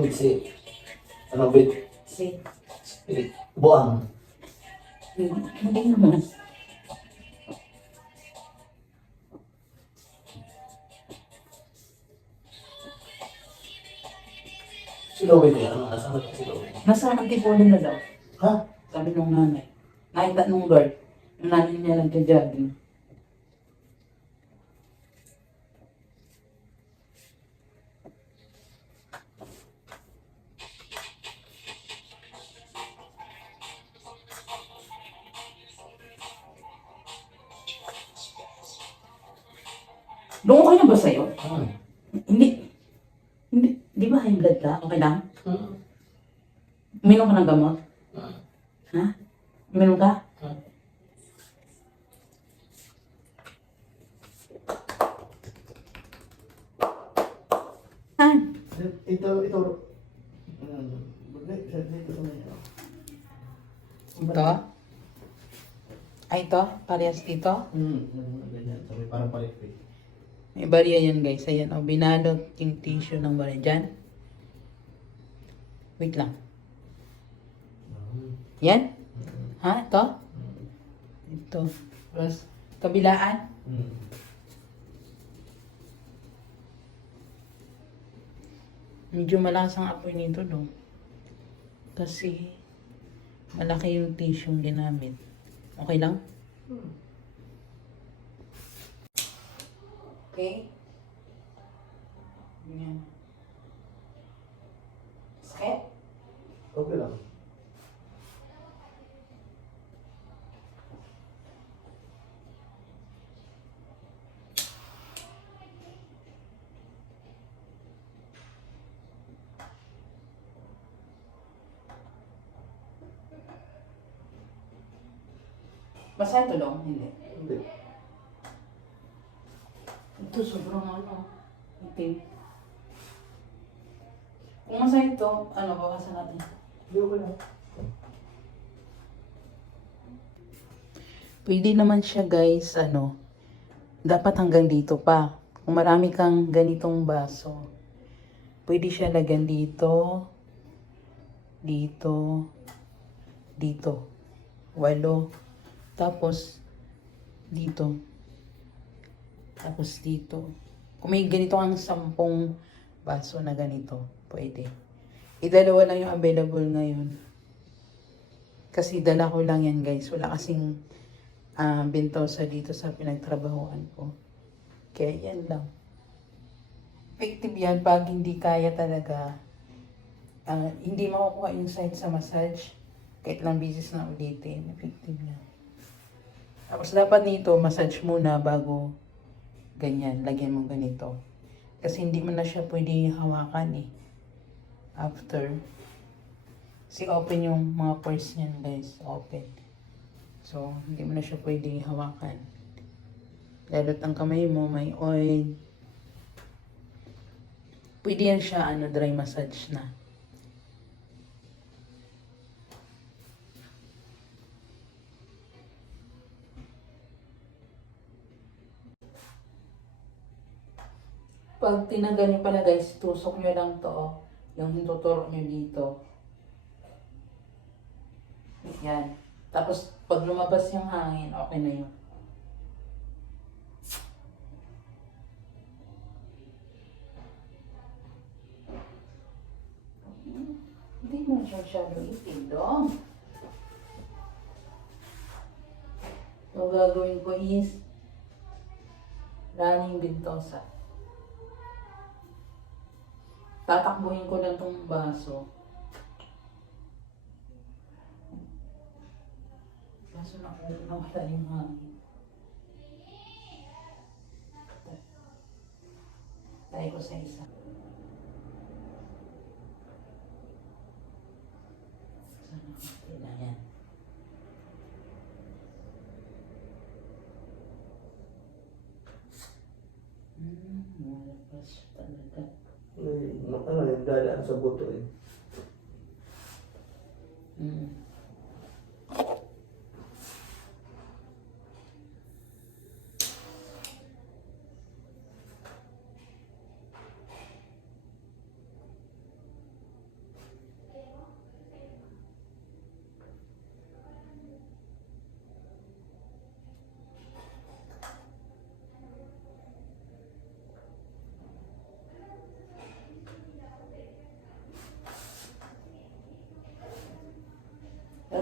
wait, si... Ano, wait. Si, Buang. Si Lowe ko yan. Ano, nasama ka si Lowe? Nasa antipolo na daw. Ha? Sabi nung nanay. Nakita nung guard. Yung nanay niya nagja-jogging. Okay lang? Hmm. Uminom ka ng gamot? Hmm. Ha? Uminom ka? Hmm. Han? Ito, ito. Hmm. Ito? Ay, ito? Parehas dito? Hmm. Ganyan. Sabi parang palikpik. May barya yan guys. Ayan, oh, binalot yung tissue ng barya dyan. Wait lang. Yan? Ha? Ito? Ito. Tapos, kabilaan. Hmm. Medyo malakas ang apoy nito, no? Kasi, malaki yung tissue yung ginamit. Okay lang? Okay? Yan. Sakit? Okay lang. Masaya ito dong? Hindi. Hindi. Ito sobrang ano, itim. Kung masaya ito, ano, bawasan natin. Pwede naman siya guys, ano, dapat hanggang dito pa. Kung marami kang ganitong baso, pwede siya lagyan dito, dito, dito. Walo. Tapos, dito. Tapos dito. Kung may ganito ang sampung baso na ganito, pwede. Idalawa lang yung available ngayon. Kasi dala ko lang yan guys. Wala kasing uh, bentosa dito sa pinagtrabahoan ko. Kaya yan lang. Effective yan pag hindi kaya talaga. ah, hindi makukuha yung side sa massage. Kahit lang bisis na ulitin. Effective yan. Tapos dapat nito, massage muna bago ganyan. Lagyan mo ganito. Kasi hindi mo na siya pwede hawakan eh. After. Kasi open yung mga pores niyan guys. Open. So, hindi mo na siya pwede hawakan. Lalo't ang kamay mo may oil. Pwede yan siya, ano, dry massage na. Pag tinanggal niyo pala guys, tusok niyo lang to, oh. Yung hituturo niyo dito. Yan. Tapos, pag lumabas yung hangin, okay na yun. Hindi mo siya masyado itim So, gagawin ko is running bintosa. Tatakbuhin ko lang tong baso. Kaso na nawala yung hangin. Tayo ko sa isa. Yan. Hmm, wala pa siya Ano, yung dadaan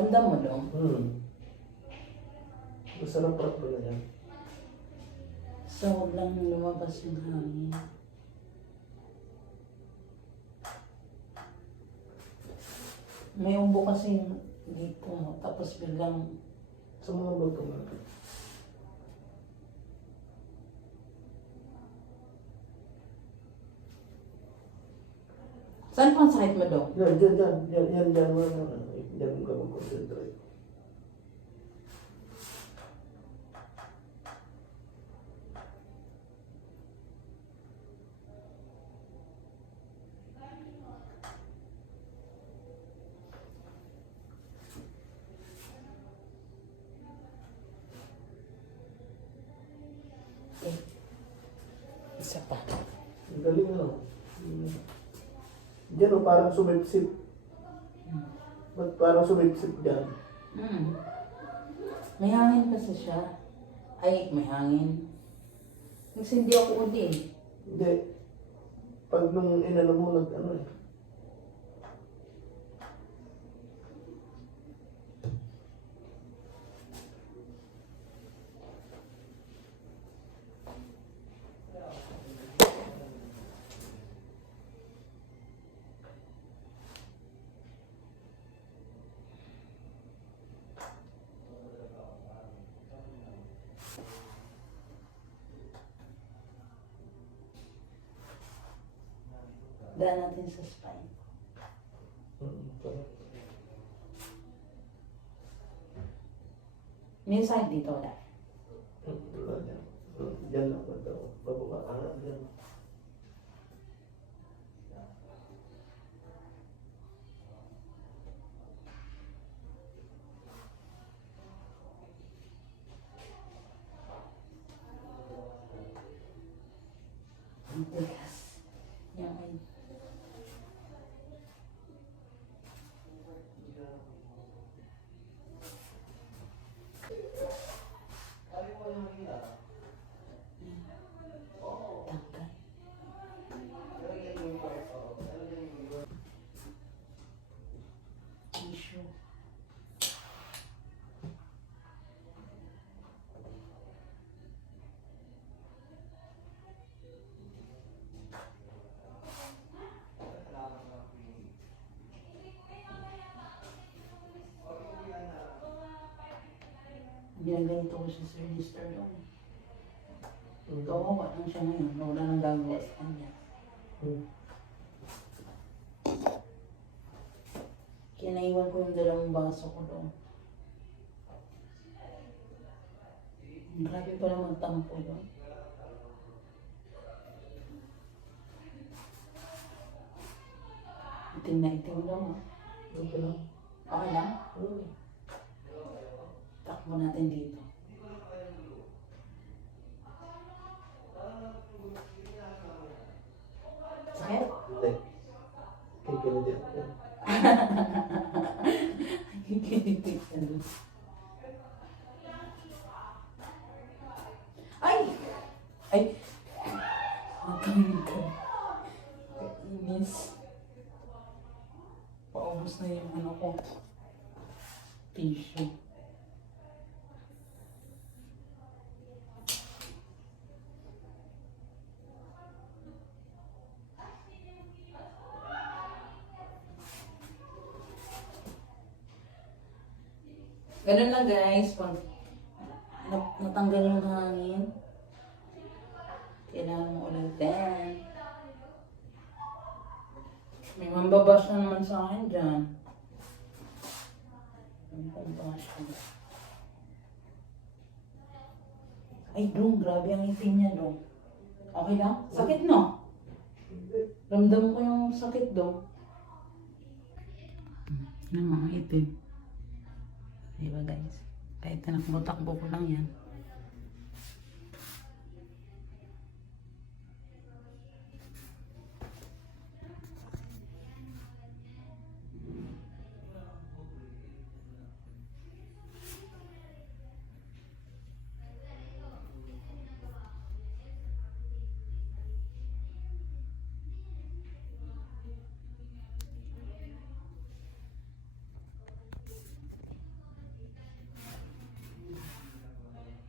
Ramdam mo dong? Hmm. Masarap rap ba na yan? So, huwag lang lumabas yung hangin. May umbo kasi dito, tapos biglang Sa mga bato Saan sakit mo dong? Yan. Yan, yan, yan. Yan, yan. Yan ka mag-concentrate. Eh, isa pa. Ang galing ano. Hmm. Diyan o, parang sumipsip. Ba't parang sumipsip dyan? Hmm. May hangin kasi siya. Ay, may hangin. Kasi hindi ako uli. Hindi. Pag nung inano mo, nag ano eh. Daan natin sa spine. May sakit dito wala. Ginaganito ko sa register doon. Hmm. Kawawa lang siya ngayon. Wala nang gagawa sa kanya. Hmm. Kaya naiwan ko yung dalawang baso ko doon. Grabe pala magtampo doon. Itim na itim lang ah. Okay lang. Okay lang? Hmm. Takbo natin dito. Sakit? Hindi. Yan. Kinitig ka na. Ay! Ay! Matangin ka. Kainis. Paubos na yung ano ko. Tissue. Ganun lang guys, pag nat- natanggal yung hangin, kailangan mo ulitin. May mambabash na naman sa akin dyan. Ay, dong, grabe ang itim niya, dong. Okay lang? Sakit, no? Ramdam ko yung sakit, dong. Yan, mga itim. Diba guys? Kahit tinakbo-takbo ko lang yan.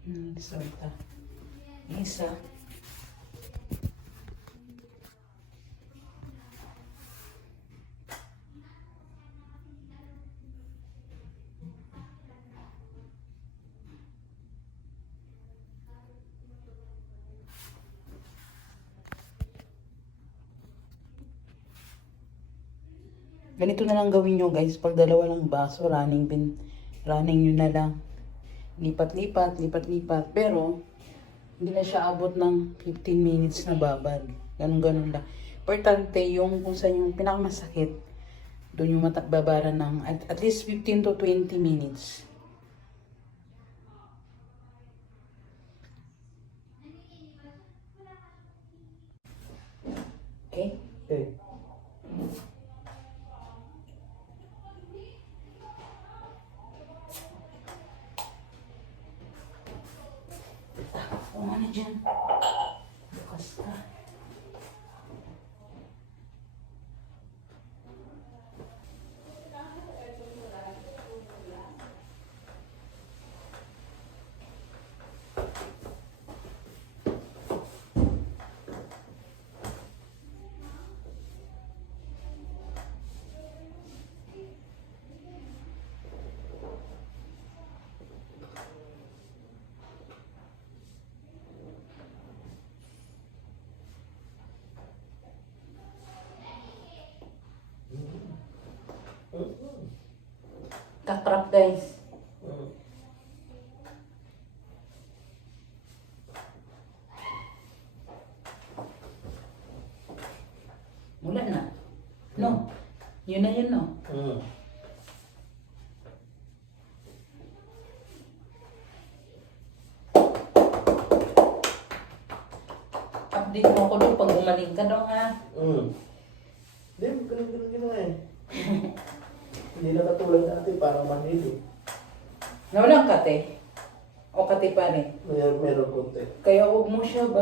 Hmm, resulta. Isa. Ganito na lang gawin nyo guys. Pag dalawa lang baso, running pin, running nyo na lang. Lipat-lipat, lipat-lipat. Pero, hindi na siya abot ng 15 minutes na babad. Ganun-ganun lang. Importante yung kung saan yung pinakamasakit, doon yung matakbabaran ng at, at least 15 to 20 minutes. Okay? Okay. Kung ano dyan. Bukas ka. Kakrap guys. Wala na. No. Yun na yun, no? Mm. Update mo ko doon pag umaling ka daw ha. Mm. Hindi, ganun, ganun, ganun eh. Hindi na katulad dati, parang manhid eh. Nawalang kate. O kate pa rin. May, meron konti. Kaya huwag mo siya ba